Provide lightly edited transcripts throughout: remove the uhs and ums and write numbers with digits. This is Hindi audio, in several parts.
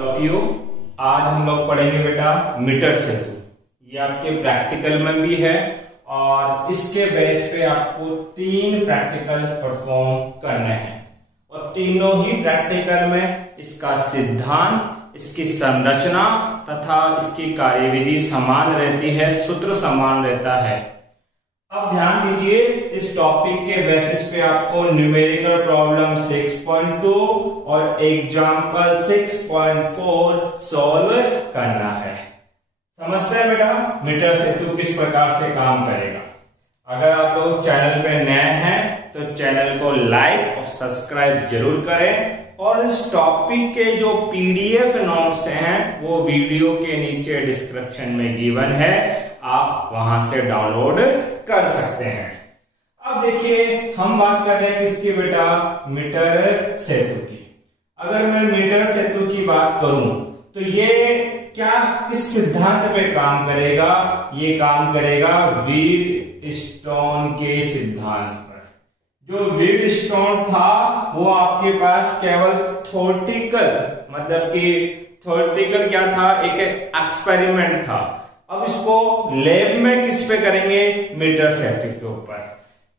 Of you. आज हम लोग पढ़ेंगे बेटा मीटर सेतु। ये आपके प्रैक्टिकल में भी है और इसके बेस पे आपको 3 प्रैक्टिकल परफॉर्म करने हैं और तीनों ही प्रैक्टिकल में इसका सिद्धांत, इसकी संरचना तथा इसकी कार्यविधि समान रहती है, सूत्र समान रहता है। अब ध्यान दीजिए, इस टॉपिक के बेसिस पे आपको न्यूमेरिकल प्रॉब्लम 6.2 और एग्जाम्पल 6.4 सॉल्व करना है। समझते हैं बेटा मीटर सेतु किस प्रकार से काम करेगा। अगर आप लोग चैनल पे नए हैं तो चैनल को लाइक और सब्सक्राइब जरूर करें और इस टॉपिक के जो पीडीएफ नोट्स हैं वो वीडियो के नीचे डिस्क्रिप्शन में गिवन है, आप वहां से डाउनलोड कर सकते हैं। अब देखिए हम बात कर रहे हैं किसकी बेटा, मीटर सेतु की। अगर मैं मीटर सेतु की बात करूं तो ये क्या किस सिद्धांत पे काम करेगा, ये काम करेगा व्हीटस्टोन के सिद्धांत पर। जो व्हीटस्टोन था वो आपके पास केवल थ्योरेटिकल, मतलब कि थ्योरेटिकल क्या था, एक एक्सपेरिमेंट था। अब इसको लैब में किस पे करेंगे, मीटर सेतु के ऊपर।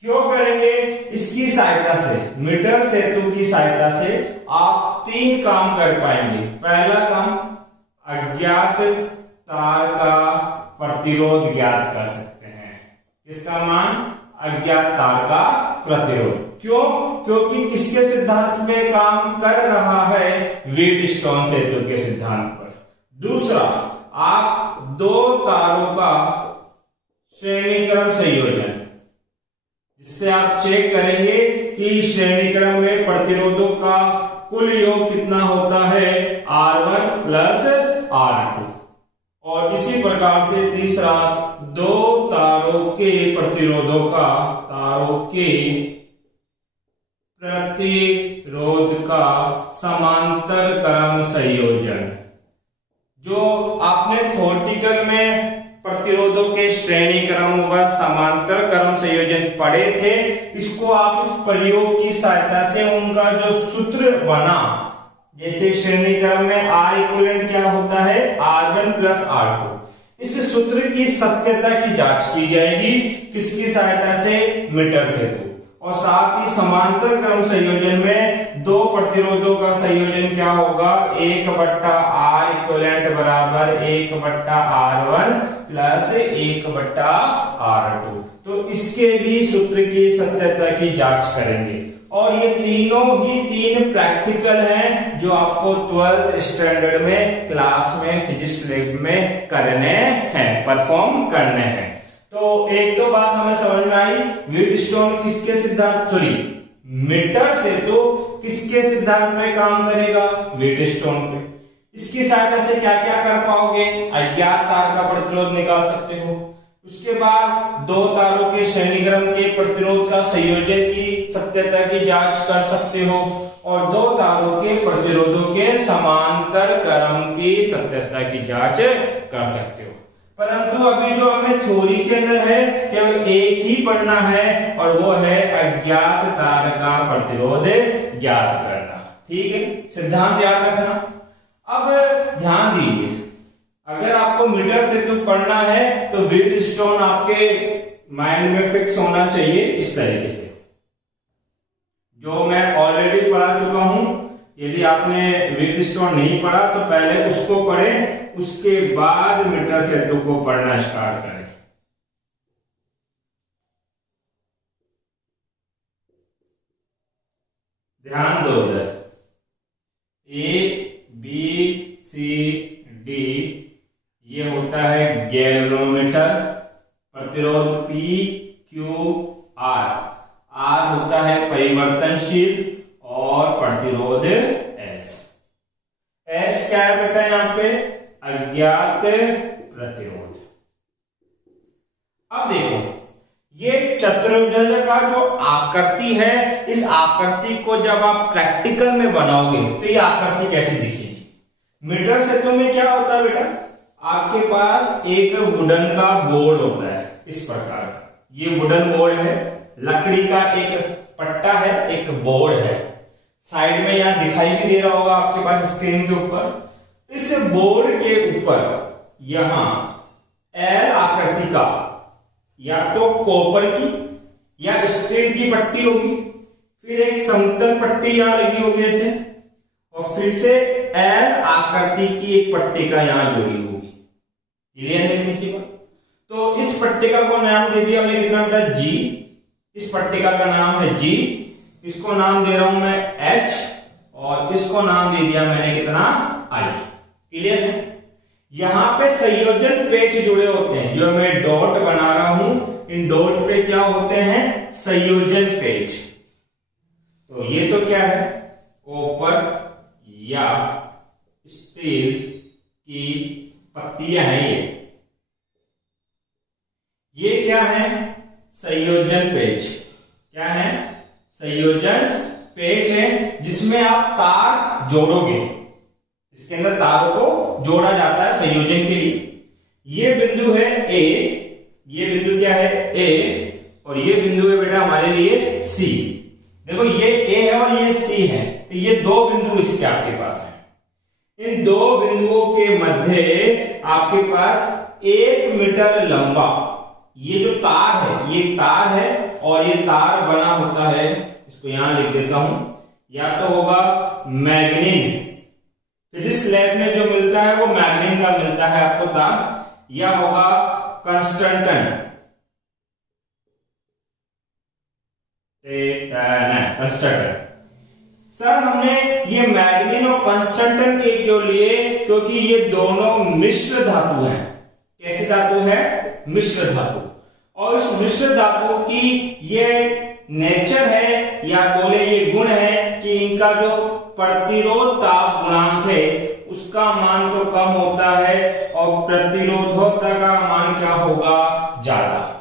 क्यों करेंगे, इसकी सहायता से, मीटर सेतु की सहायता से आप 3 काम कर पाएंगे। पहला काम, अज्ञात तार का प्रतिरोध ज्ञात कर सकते हैं। किसका मान, अज्ञात तार का प्रतिरोध। क्यों, क्योंकि किसके सिद्धांत में काम कर रहा है, व्हीटस्टोन सेतु के सिद्धांत पर। दूसरा, आप 2 तारों का श्रेणीक्रम संयोजन, जिससे आप चेक करेंगे कि श्रेणीक्रम में प्रतिरोधों का कुल योग कितना होता है, R1 प्लस R2। और इसी प्रकार से तीसरा, 2 तारों के प्रतिरोधों का, तारों के प्रतिरोध का समांतर क्रम संयोजन। जो आपने थ्योरेटिकल में प्रतिरोधों के श्रेणी क्रम व समांतर क्रम संयोजन पढ़े थे, इसको आप इस प्रयोग की सहायता से उनका जो सूत्र बना, जैसे श्रेणी क्रम में R इक्विवेलेंट क्या होता है, R1 प्लस R2। इस सूत्र की सत्यता की जांच की जाएगी किसकी सहायता से, मीटर सेतु। और साथ ही समांतर क्रम संयोजन में 2 प्रतिरोधों का संयोजन क्या होगा, 1/R इक्विवेलेंट बराबर 1/R1 प्लस 1/R2। तो इसके भी सूत्र की सत्यता की जांच करेंगे। और ये तीनों ही 3 प्रैक्टिकल हैं जो आपको 12th स्टैंडर्ड में क्लास में फिजिक्स लैब में करने हैं, परफॉर्म करने हैं। तो एक तो बात हमें समझ में आई, व्हीटस्टोन किसके सिद्धांत, मीटर सेतु किसके सिद्धांत में काम करेगा, व्हीटस्टोन पे। इसकी सहायता से क्या क्या कर पाओगे, अज्ञात तार का प्रतिरोध निकाल सकते हो। उसके बाद 2 तारों के श्रेणीक्रम के प्रतिरोध का संयोजन की सत्यता की जांच कर सकते हो और 2 तारों के प्रतिरोधों के समांतर क्रम की सत्यता की जांच कर सकते हो। परंतु अभी जो हमें थ्योरी के अंदर है, केवल एक ही पढ़ना है और वो है अज्ञात तार का प्रतिरोध ज्ञात करना। ठीक है, सिद्धांत याद रखना। अब ध्यान दीजिए, अगर आपको मीटर सेतु पढ़ना है तो व्हीटस्टोन आपके माइंड में फिक्स होना चाहिए इस तरीके से, जो मैं ऑलरेडी पढ़ा चुका हूं। यदि आपने व्हीटस्टोन नहीं पढ़ा तो पहले उसको पढ़ें, उसके बाद मीटर सेतु को पढ़ना स्टार्ट करें। ध्यान दो इधर, ABCD ये होता है गैल्वेनोमीटर, प्रतिरोध PQR, R होता है परिवर्तनशील और प्रतिरोध S क्या है बेटा, यहां पे अज्ञात प्रतिरोध। अब देखो, ये चतुर्भुज का जो आकृति है, इस आकृति को जब आप प्रैक्टिकल में बनाओगे तो ये आकृति कैसी दिखेगी। मीटर सेतु में क्या होता है बेटा, आपके पास एक वुडन का बोर्ड होता है इस प्रकार का। ये वुडन बोर्ड है, लकड़ी का एक पट्टा है, एक बोर्ड है। साइड में यहां दिखाई भी दे रहा होगा आपके पास स्क्रीन के ऊपर। इस बोर्ड के ऊपर यहां एल आकृति का या तो कॉपर की या स्टील की पट्टी होगी, फिर एक समतल पट्टी यहां लगी होगी ऐसे, और फिर से एल आकृति की एक पट्टिका यहां जुड़ी होगी। क्लियर है किसी को? तो इस पट्टिका को नाम दे दिया हमने कितना बेटा जी। इस पट्टिका का नाम है जी, इसको नाम दे रहा हूं मैं एच, और इसको नाम दे दिया मैंने कितना आई। क्लियर है? यहां पे संयोजन पेच जुड़े होते हैं, जो मैं डॉट बना रहा हूं, इन डॉट पे क्या होते हैं? संयोजन पेच। तो ये तो क्या है? कॉपर या स्टील की पत्तियां हैं ये क्या है? संयोजन पेच। क्या है? संयोजन पेच है, जिसमें आप तार जोड़ोगे। इसके अंदर तारों को जोड़ा जाता है संयोजन के लिए। ये बिंदु है ए, ये बिंदु क्या है? ए, और ये बिंदु है बेटा हमारे लिए सी। देखो ये ए है और ये सी है, तो ये दो बिंदु इसके आपके पास है। इन दो बिंदुओं के मध्य आपके पास 1 मीटर लंबा ये जो तार है, ये तार है, और ये तार बना होता है, इसको यहां लिख देता हूं, या तो होगा मैग्नीन, फिजिक्स लैब में जो मिलता है वो मैग्नीन का मिलता है आपको तार, या होगा कंस्टंटन, कंस्टंटन। सर हमने ये मैग्नीन और कंस्टंटन के क्यों लिए? क्योंकि ये दोनों मिश्र धातु हैं। कैसी धातु है? मिश्र धातु। और इस मिश्र धातु की ये नेचर है, या बोले ये गुण है, कि इनका जो प्रतिरोध ताप गुणांक है उसका मान तो कम होता है, और प्रतिरोधकता का मान क्या होगा? ज्यादा।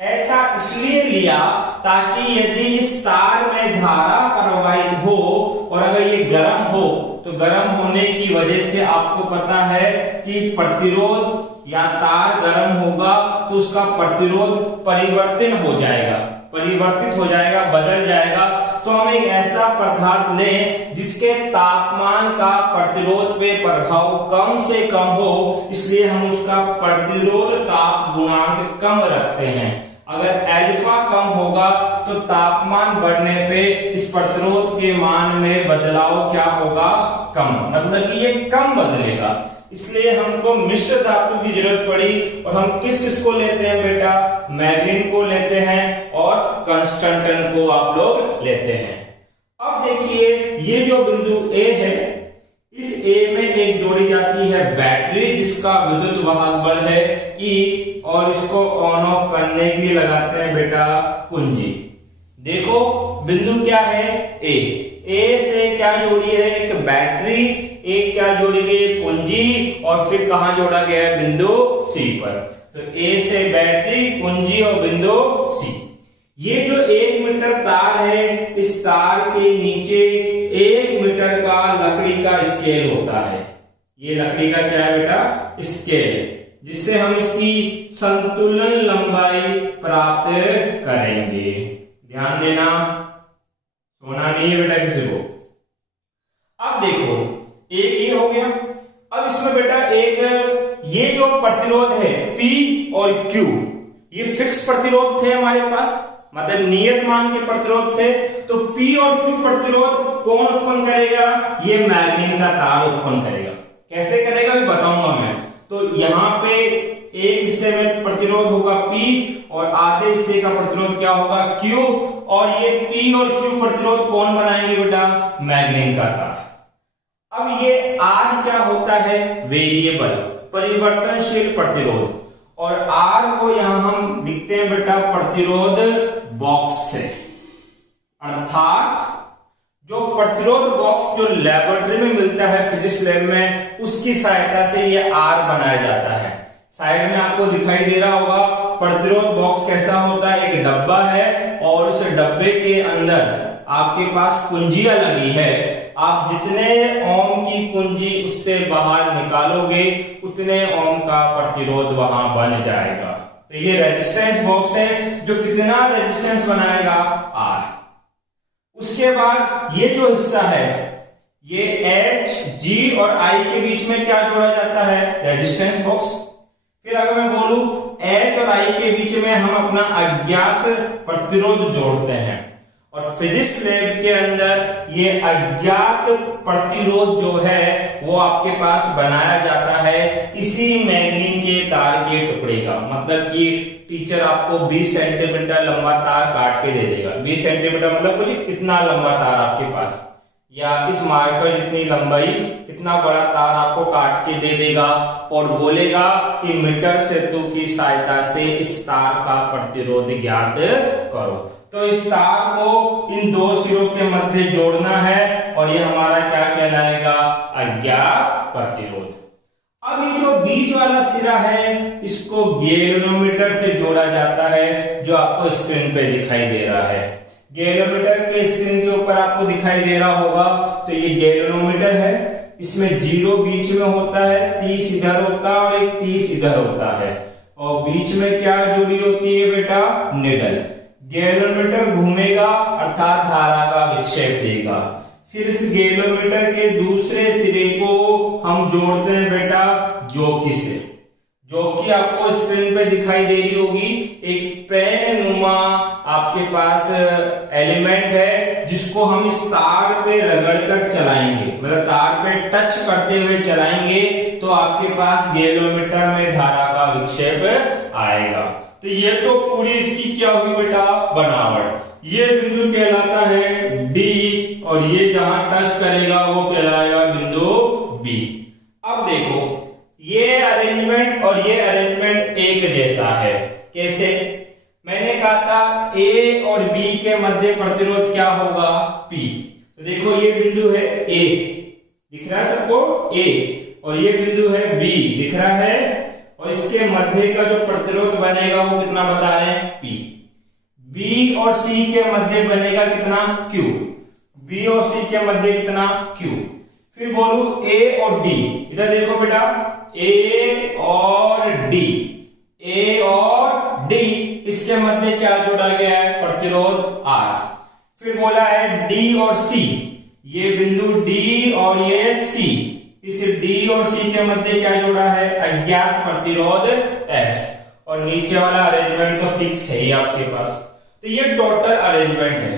ऐसा इसलिए लिया ताकि यदि इस तार में धारा प्रवाहित हो और अगर ये गर्म हो, तो गर्म होने की वजह से आपको पता है कि प्रतिरोध या तार गर्म होगा तो उसका प्रतिरोध परिवर्तन हो जाएगा, परिवर्तित हो जाएगा, बदल जाएगा। तो हम एक ऐसा पदार्थ लें जिसके तापमान का प्रतिरोध पे प्रभाव कम से कम हो, इसलिए हम उसका प्रतिरोध ताप गुणांक कम रखते हैं। अगर अल्फा कम होगा तो तापमान बढ़ने पे इस प्रतिरोध के मान में बदलाव क्या होगा? कम, मतलब कि ये कम बदलेगा। इसलिए हमको मिश्र धातु की जरूरत पड़ी, और हम किस किस को लेते हैं बेटा? मैग्नीन को लेते हैं और कंस्टंटन को आप लोग लेते हैं। अब देखिए ये जो बिंदु ए है, इस ए में एक जोड़ी जाती है बैटरी जिसका विद्युत वाहक बल है E, और इसको ऑन ऑफ करने के लिए लगाते हैं बेटा कुंजी। देखो बिंदु क्या है? ए से क्या जोड़ी है? एक बैटरी, एक क्या जोड़ी गई? कुंजी, और फिर कहां जोड़ा गया है? बिंदु सी पर। तो ए से बैटरी, कुंजी और बिंदु सी। ये जो 1 मीटर तार है, इस तार के नीचे 1 मीटर का लकड़ी का स्केल होता है। ये लकड़ी का क्या है बेटा? स्केल, जिससे हम इसकी संतुलन लंबाई प्राप्त करेंगे। ध्यान देना, सोना नहीं है बेटा किसी को। अब देखो एक ये हो गया। अब इसमें बेटा एक ये जो प्रतिरोध है P और Q, ये फिक्स प्रतिरोध थे हमारे पास, मतलब नियत मान के प्रतिरोध थे। तो P और Q प्रतिरोध कौन उत्पन्न करेगा? ये मैग्नीन का तार उत्पन्न करेगा। कैसे करेगा भी बताऊंगा मैं। तो यहाँ पे एक हिस्से में प्रतिरोध होगा P और आधे हिस्से का प्रतिरोध क्या होगा? Q, और ये P और Q प्रतिरोध कौन बनाएंगे बेटा? मैग्नीन का तार। अब ये R क्या होता है? वेरिएबल, परिवर्तनशील प्रतिरोध, और R को यहां हम लिखते हैं बेटा प्रतिरोध बॉक्स से। अर्थात जो प्रतिरोध बॉक्स जो लेबोरेटरी में मिलता है फिजिक्स लैब में, उसकी सहायता से ये R बनाया जाता है। साइड में आपको दिखाई दे रहा होगा प्रतिरोध बॉक्स कैसा होता है? एक डब्बा है, और उस डब्बे के अंदर आपके पास कुंजियां लगी है। आप जितने ओम की कुंजी उससे बाहर निकालोगे, उतने ओम का प्रतिरोध वहां बन जाएगा। तो ये रेजिस्टेंस बॉक्स है जो कितना रेजिस्टेंस बनाएगा? R। उसके बाद ये जो हिस्सा है, ये H, G और I के बीच में क्या जोड़ा जाता है? Resistance box. फिर अगर मैं बोलूं H और I के बीच में हम अपना अज्ञात प्रतिरोध जोड़ते हैं, और फिजिक्स लैब के अंदर ये अज्ञात प्रतिरोध जो है वो आपके पास बनाया जाता है इसी मैग्नीन के तार के टुकड़े का। मतलब कि टीचर आपको 20 सेंटीमीटर लंबा तार काट के दे देगा। 20 सेंटीमीटर मतलब कुछ इतना लंबा तार आपके पास, या इस मार्कर जितनी लंबाई, इतना बड़ा तार आपको काट के दे देगा और बोलेगा कि मीटर सेतु की सहायता से इस तार का प्रतिरोध ज्ञात करो। तो इस तार को इन दो सिरों के मध्य जोड़ना है और ये हमारा क्या कहलाएगा? अज्ञात प्रतिरोध। अब ये जो बीच वाला सिरा है इसको गैल्वेनोमीटर से जोड़ा जाता है, जो आपको स्क्रीन पे दिखाई दे रहा है। गैल्वेनोमीटर के स्क्रीन के ऊपर आपको दिखाई दे रहा होगा। तो ये गैल्वेनोमीटर है, इसमें 0 बीच में होता है, 30 इधर होता है और एक 30 इधर होता है, और बीच में क्या जुड़ी होती है बेटा? निडल। गैल्वेनोमीटर घूमेगा अर्थात धारा का विक्षेप देगा। फिर इस गैल्वेनोमीटर के दूसरे सिरे को हम जोड़ते हैं बेटा जॉकी से। जॉकी आपको स्क्रीन पे दिखाई दे रही होगी, एक पेन नुमा आपके पास एलिमेंट है जिसको हम इस तार पे रगड़कर चलाएंगे, मतलब तार पे टच करते हुए चलाएंगे तो आपके पास गैल्वेनोमीटर में धारा का विक्षेप आएगा। तो ये तो पूरी इसकी क्या हुई बेटा? बनावट। ये बिंदु कहलाता है D और ये जहां टच करेगा वो कहलाएगा बिंदु B। अब देखो ये अरेंजमेंट और ये अरेंजमेंट एक जैसा है। कैसे? मैंने कहा था A और B के मध्य प्रतिरोध क्या होगा? P। तो देखो ये बिंदु है A, दिख रहा है सबको A, और ये बिंदु है B, दिख रहा है, और इसके मध्य का जो प्रतिरोध बनेगा वो कितना बता रहे हैं? P। B और C के मध्य बनेगा कितना? Q। B और C के मध्य कितना? Q। फिर बोलू A और D, इधर देखो बेटा A और D, A और D, इसके मध्य क्या जोड़ा गया है? प्रतिरोध R। फिर बोला है D और C, ये बिंदु D और ये C, इस D और C के मध्य क्या जोड़ा है? अज्ञात प्रतिरोध S। और नीचे वाला अरेंजमेंट तो फिक्स है ही आपके पास। तो ये टोटल अरेंजमेंट है।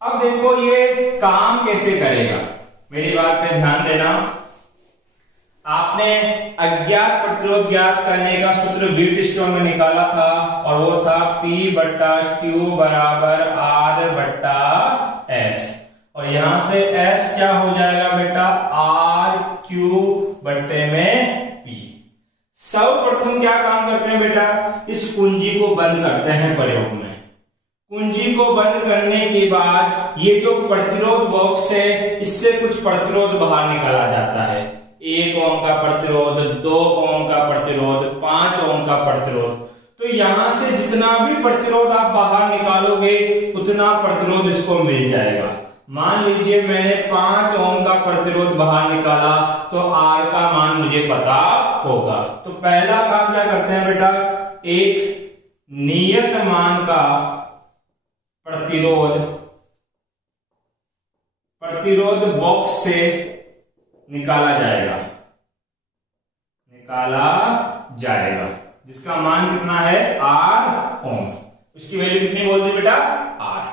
अब देखो ये काम कैसे करेगा, मेरी बात पे ध्यान देना। आपने अज्ञात प्रतिरोध ज्ञात करने का सूत्र व्हीटस्टोन में निकाला था, और वो था P/Q बराबर R/S, और यहां से S क्या हो जाएगा बेटा? RQ बट्टे में P। सर्वप्रथम क्या काम करते हैं बेटा? इस कुंजी को बंद करते हैं प्रयोग में। कुंजी को बंद करने के बाद ये जो प्रतिरोध बॉक्स है इससे कुछ प्रतिरोध बाहर निकाला जाता है। 1 ओम का प्रतिरोध, 2 ओम का प्रतिरोध, 5 ओम का प्रतिरोध। तो यहां से जितना भी प्रतिरोध आप बाहर निकालोगे उतना प्रतिरोध इसको मिल जाएगा। मान लीजिए मैंने 5 ओम का प्रतिरोध बाहर निकाला तो R का मान मुझे पता होगा। तो पहला काम क्या करते हैं बेटा? एक नियत मान का प्रतिरोध बॉक्स से निकाला जाएगा, जिसका मान कितना है? R ओम। उसकी वैल्यू कितनी बोल दी बेटा? R।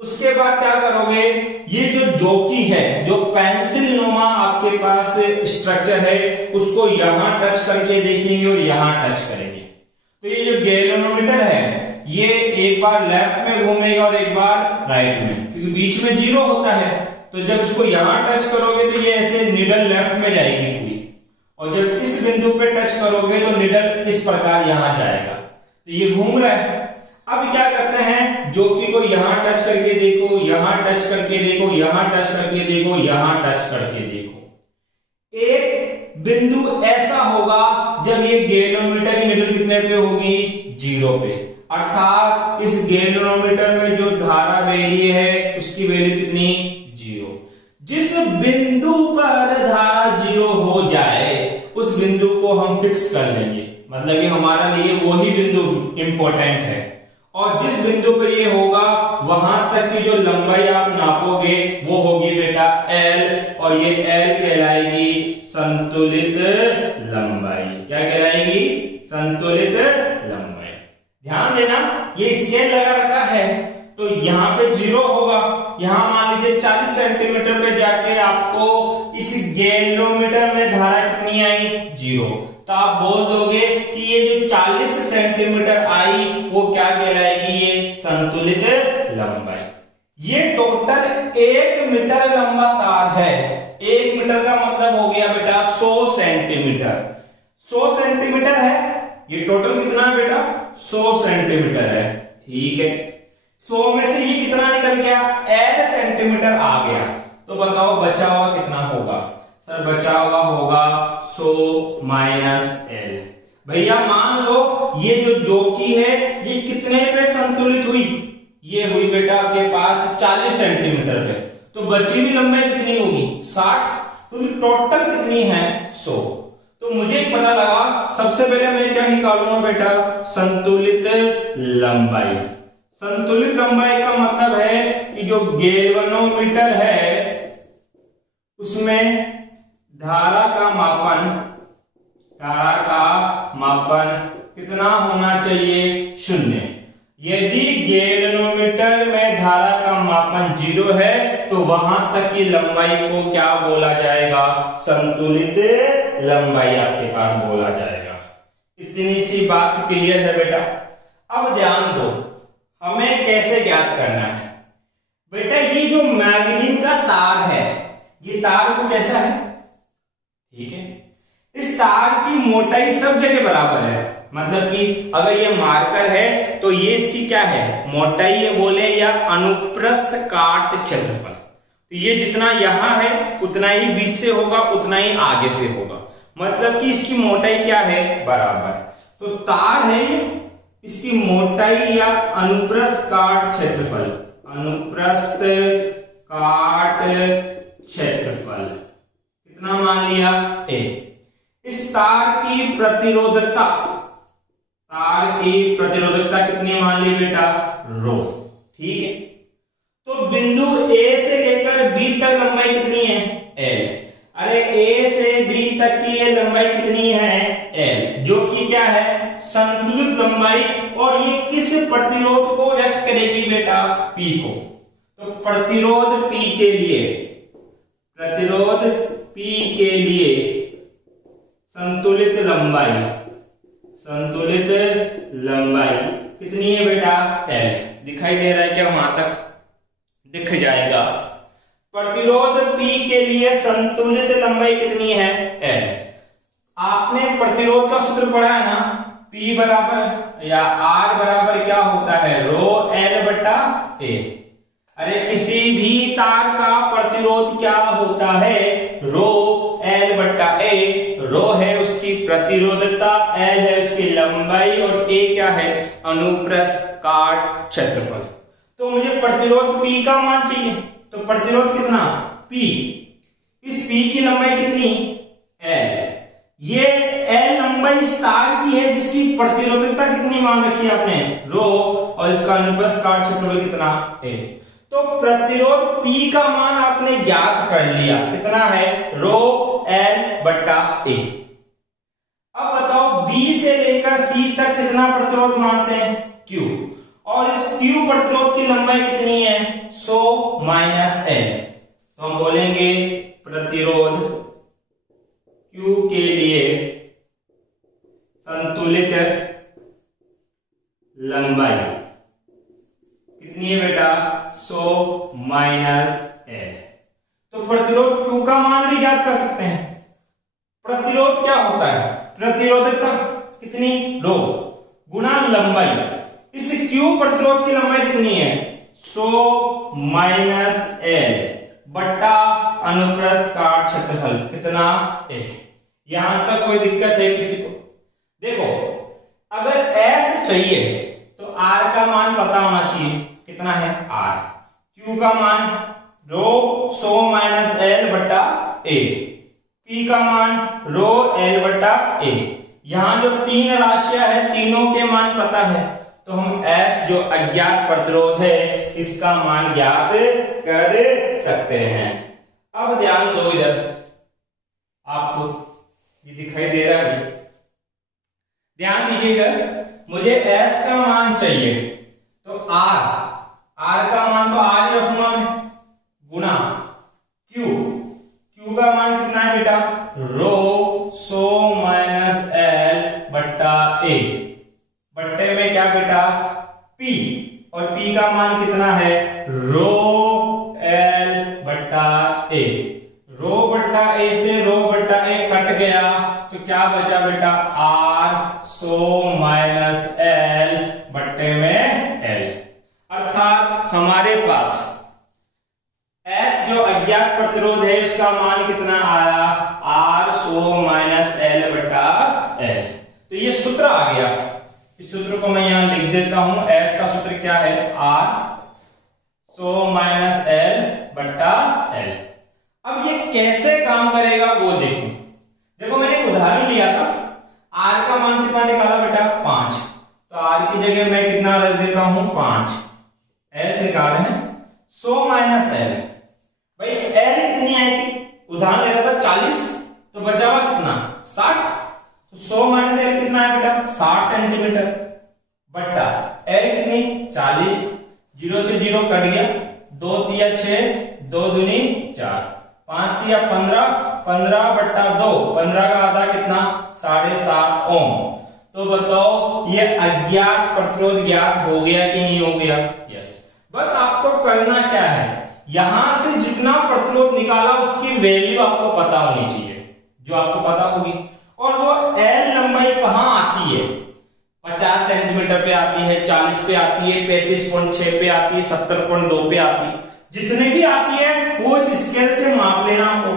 उसके बाद क्या करोगे? ये जो जॉकी है, जो पेंसिल नुमा आपके पास स्ट्रक्चर है, उसको यहां टच करके देखेंगे और यहां टच करेंगे। तो ये जो गैल्वेनोमीटर है ये एक बार लेफ्ट में घूमेगा और एक बार राइट में, क्योंकि बीच में 0 होता है। तो जब इसको यहां टच करोगे तो ये ऐसे निडल लेफ्ट में जाएगी पूरी, और जब इस बिंदु पे टच करोगे तो निडल इस प्रकार यहां जाएगा। तो ये घूम रहा है। अब क्या करते हैं? जॉकी को यहां टच करके देखो, यहां टच करके देखो, यहां टच करके देखो, यहां टच करके देखो। एक बिंदु ऐसा होगा जब ये गैल्वेनोमीटर की निडल कितने पे होगी? 0 पे। अर्थात इस गैल्वेनोमीटर में जो धारा बह रही है उसकी वैल्यू कितनी? 0। जिस बिंदु पर धारा 0 हो जाए उस बिंदु को हम फिक्स कर लेंगे, मतलब कि हमारे लिए वही बिंदु इंपॉर्टेंट है। और जिस बिंदु पर ये होगा वहां तक की जो लंबाई आप नापोगे वो होगी बेटा L, और ये L कहलाएगी संतुलित लंबाई। क्या कहलाएगी? संतुलित लंबाई। ध्यान देना, ये स्केल लगा रखा है तो यहाँ पे 0 होगा, यहाँ मान लीजिए 40 सेंटीमीटर पे जाके आपको इस गैलोमीटर में धारा कितनी आई? 0। तो आप बोल दोगे कि ये जो 40 सेंटीमीटर आई वो क्या कहलाएगी? ये संतुलित लंबाई। ये टोटल 1 मीटर लंबा तार है। 1 मीटर का मतलब हो गया बेटा 100 सेंटीमीटर। 100 सेंटीमीटर है, ये टोटल कितना है बेटा? 100 सेंटीमीटर है। ठीक है, 100 में से ये कितना निकल गया? L सेंटीमीटर आ गया। तो बताओ बचा हुआ कितना होगा? सर बचा हुआ होगा 100 माइनस L। भैया मान लो ये जो जोकी है ये कितने पे संतुलित हुई? ये हुई बेटा आपके पास 40 सेंटीमीटर पे। तो बची हुई लंबाई कितनी होगी? 60। तो टोटल कितनी है? 100। तो मुझे पता लगा, सबसे पहले मैं क्या निकालूंगा बेटा? संतुलित लंबाई। संतुलित लंबाई का मतलब है कि जो गैल्वेनोमीटर है उसमें धारा का मापन कितना होना चाहिए? 0। यदि गैल्वेनोमीटर में धारा का मापन 0 है तो वहां तक की लंबाई को क्या बोला जाएगा? संतुलित लंबाई आपके पास बोला जाएगा। इतनी सी बात क्लियर है बेटा? अब ध्यान दो, हमें कैसे ज्ञात करना है बेटा? ये जो मैग्नीन का तार है, ये तार कुछ ऐसा है, ठीक है। इस तार की मोटाई सब जगह बराबर है, मतलब कि अगर ये मार्कर है तो ये इसकी क्या है? मोटाई है बोले, या अनुप्रस्थ काट क्षेत्रफल। तो ये जितना यहां है उतना ही बीच से होगा, उतना ही आगे से होगा, मतलब कि इसकी मोटाई क्या है? बराबर। तो तार है ये, इसकी मोटाई या अनुप्रस्थ काट क्षेत्रफल, अनुप्रस्थ काट क्षेत्रफल कितना मान लिया? A। इस तार की प्रतिरोधकता, कितनी मान ली बेटा? रो। ठीक है, तो बिंदु A से लेकर B तक लंबाई कितनी है? L। अरे A से B तक की ये लंबाई कितनी है? L, जो कि क्या है? संतुलित लंबाई। और ये किस प्रतिरोध को व्यक्त करेगी बेटा? P को। तो प्रतिरोध P के लिए संतुलित लंबाई कितनी है बेटा? L। दिखाई दे रहा है क्या? वहां तक दिख जाएगा। प्रतिरोध P के लिए संतुलित लंबाई कितनी है? L। आपने प्रतिरोध का सूत्र पढ़ा है ना? P बराबर या R बराबर क्या होता है? रो L बटा A। अरे किसी भी तार का प्रतिरोध क्या होता है? रो L बटा A। रो है उसकी प्रतिरोधकता, L है उसकी लंबाई, और A क्या है? अनुप्रस्थ काट क्षेत्रफल। तो मुझे प्रतिरोध P का मान चाहिए, तो प्रतिरोध कितना? P। इस P की लंबाई कितनी? L। ये L लंबाई इस तार की है जिसकी प्रतिरोधकता कितनी मान रखी है आपने? रो, और इसका अनुप्रस्थ काट क्षेत्रफल कितना? A। तो प्रतिरोध P का मान आपने ज्ञात कर लिया, कितना है? रो L बटा A। अब बताओ B से लेकर C तक कितना प्रतिरोध मानते हैं? Q। और इस Q प्रतिरोध की लंबाई कितनी है? 100 माइनस L। तो हम बोलेंगे प्रतिरोध Q के लिए संतुलित लंबाई कितनी है बेटा? 100 माइनस L। तो प्रतिरोध Q का मान भी ज्ञात कर सकते हैं। प्रतिरोध क्या होता है? प्रतिरोधकता कितनी? रो गुणा लंबाई। इस Q प्रतिरोध की लंबाई कितनी है? 100 माइनस L बट्टा अनुप्रस्थ काट क्षेत्रफल कितना? A। यहां तक कोई दिक्कत है किसी को? देखो, अगर S चाहिए तो R का मान पता होना चाहिए, कितना है? R। Q का मान रो 100 माइनस L बट्टा A। P का मान रो L बट्टा A। यहां जो तीन राशियां है तीनों के मान पता है, तो हम S जो अज्ञात प्रतिरोध है इसका मान ज्ञात कर सकते हैं। अब ध्यान दो, इधर आपको ये दिखाई दे रहा है, ध्यान दीजिए इधर मुझे S का मान चाहिए, तो R का मान तो R ही रखूंगा मैं, गुना Q का मान कितना है बेटा, रो 100 माइनस L बट्टा A, बट्टे में क्या बेटा P, और P का मान कितना है, रो L बट्टा A, रो बट्टा A से रो बट्टा A कट गया तो क्या बचा बेटा, R 100 माइनस L बट्टे में L, अर्थात हमारे पास S जो अज्ञात प्रतिरोध है उसका मान कितना आया, R 100 माइनस L बट्टा L। तो ये सूत्र आ गया, इस सूत्र को मैं यहां लिख देता हूं। S का सूत्र क्या है, R 100 माइनस L बट्टा L। अब ये कैसे काम करेगा वो देखो, देखो मैंने एक उदाहरण लिया था, R का मान कितना निकाला बेटा, 5, तो R की जगह मैं कितना रख देता हूं, 5, S निकाल रहे हैं 100 माइनस L, भाई L कितनी आई थी, उदाहरण ले रहा था 40, तो बचा हुआ कितना 60, तो 100 माइनस L कितना है बेटा, 60 सेंटीमीटर, बट्टा L कितनी 40, 0 से 0 कट गया, 2 तिया 6, 2 दूनी 4, 5 तिया 15, 15 बट्टा 2, 15 का आधा कितना 7.5 ओम। तो बताओ ये अज्ञात प्रतिरोध ज्ञात हो गया कि नहीं हो गया, यस। बस आपको करना क्या है, यहां से जितना प्रतिरोध निकाला उसकी वैल्यू आपको पता होनी चाहिए, जो आपको पता होगी, और वो L लंबाई कहां आती है, 50 सेंटीमीटर पे आती है, 40 पे आती है, 35.6 पे आती है, 70.2 पे आती है, जितने भी आती है वो इस स्केल से माप लेना आपको,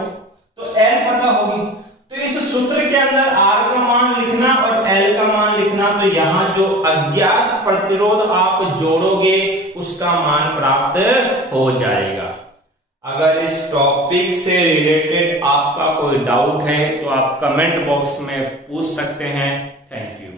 तो L पता होगी। तो इस सूत्र के अंदर R का मान लिखना और L का मान लिखना, तो यहां जो अज्ञात प्रतिरोध आप जोड़ोगे उसका मान प्राप्त हो जाएगा। अगर इस टॉपिक से रिलेटेड आपका कोई डाउट है तो आप कमेंट बॉक्स में पूछ सकते हैं। Thank you.